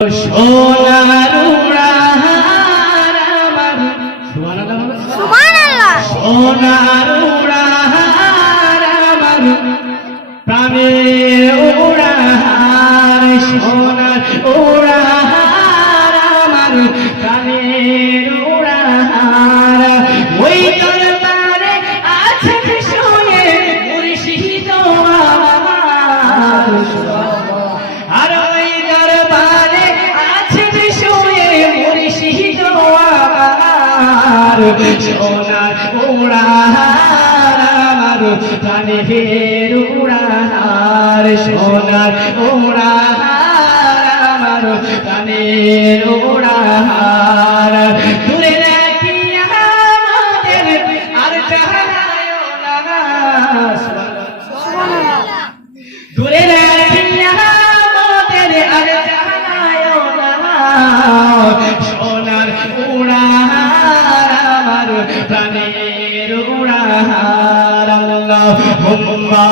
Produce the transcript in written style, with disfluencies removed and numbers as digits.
সোনার উড়ার আমার সুবহানাল্লাহ সোনার উড়ার আমার প্রাণের উড়ার সোনার উড়ার আমার প্রাণের উড়ার ওই দরবারে আছে শুয়ে মুর্শিদ আমার আর ওই দরবারে আছে শুয়ে মুর্শিদ আমার সোনার উড়ার আমার প্রাণের উড়ার সোনার উড়ার আমার প্রাণের উড়ার দূরে রাখি আমাদের আর জানায় না সুবহানাল্লাহ দূরে রাখি আমাদের আর জানায় না সোনার উড়ার আমার প্রাণের উড়ার আল্লাহুম্মা